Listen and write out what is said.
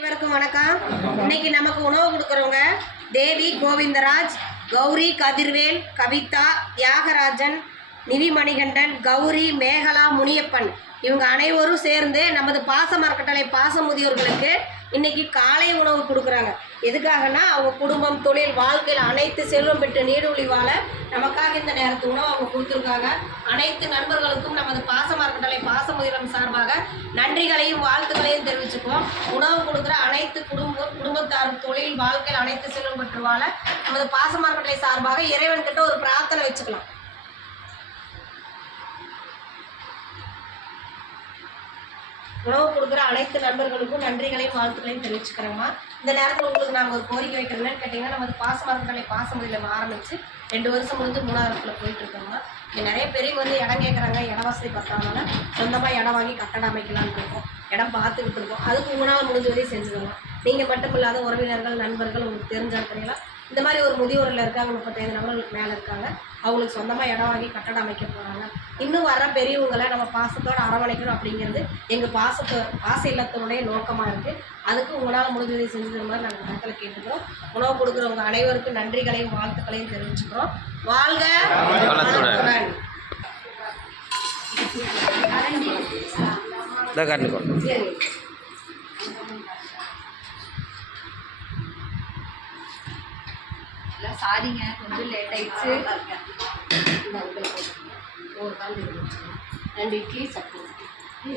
அனைவருக்கும் வணக்கம். இன்னைக்கு நமக்கு உணவு கொடுக்குறவங்க தேவி கோவிந்தராஜ், கௌரி கதிர்வேல், கவிதா தியாகராஜன், நிவி மணிகண்டன், கௌரி மேகலா முனியப்பன் இவங்க அனைவரும் சேர்ந்து நமது பாச மரக்கட்டளை பாச முதியோர்களுக்கு இன்னைக்கு காலை உணவு கொடுக்குறாங்க. எதுக்காகனா அவங்க குடும்பம், தொழில், வாழ்க்கையில் அனைத்து செல்வம் பெற்று நீடூழி வாழ நமக்காக இந்த நேரத்து உணவு அவங்க கொடுத்துருக்காங்க. அனைத்து நண்பர்களுக்கும் நமது பாச மரக்கட்டளை பாச முதியோர் சார்பாக நன்றிகளையும் வாழ்த்துக்களையும் தெரிவிச்சுக்குவோம். உணவு கொடுக்குற அனைத்து குடும்பத்தாரும் தொழில், வாழ்க்கையில் அனைத்து செல்வம் பெற்று வாழ நமது பாச மரக்கட்டளை சார்பாக இறைவன்கிட்ட ஒரு பிரார்த்தனை வச்சுக்கலாம். உணவு கொடுக்குற அனைத்து நண்பர்களுக்கும் நன்றிகளையும் வாழ்த்துக்களையும் தெரிவிச்சுக்கிறோம்மா. இந்த நேரத்தில் உங்களுக்கு நாங்கள் ஒரு கோரிக்கை வைக்கிறோம்னு கேட்டிங்கன்னா, நமது பாச மரக்கட்டளை பாச முதியில் ஆரம்பித்து 2 வருஷம் முடிஞ்சு 3வது வருஷத்தில் போயிட்டுருக்கோம்மா. இங்கே நிறைய பேருக்கு வந்து இடம் கேட்குறாங்க. இட வசதி பத்தாதனால சொந்தமாக இடம் வாங்கி கட்டடம் அமைக்கலான்னு இருக்கோம். இடம் பார்த்துக்கிட்டு இருக்கோம். அதுக்கு உங்களால் முடிஞ்ச வரையும் செஞ்சுக்கலாம். நீங்கள் மட்டும் இல்லாத உறவினர்கள், நண்பர்கள், உங்களுக்கு தெரிஞ்ச இருக்கிறீங்களா இந்த மாதிரி ஒரு முதியோரில் இருக்காங்க, 35 நபர்களுக்கு மேலே இருக்காங்க. அவங்களுக்கு சொந்தமாக இடம் வாங்கி கட்டடம் அமைக்க போகிறாங்க. இன்னும் வர பெரியவங்களை நம்ம பாசத்தோடு அரவணைக்கணும் அப்படிங்கிறது எங்கள் பாச இல்லத்தினுடைய நோக்கமாக இருக்குது. அதுக்கு உங்களால் முடிஞ்சதை செஞ்சு தர மாதிரி நாங்கள் நேரத்தில் கேட்டுக்கிறோம். உணவு கொடுக்குறவங்க அனைவருக்கும் நன்றிகளையும் வாழ்த்துக்களையும் தெரிவிச்சுக்கிறோம். வாழ்க வளத்துடன். சரி, சாரிங்க, கொஞ்சம் லேட் ஆயிடுச்சு. ஒரு கால் 2 இட்லி சட்னி.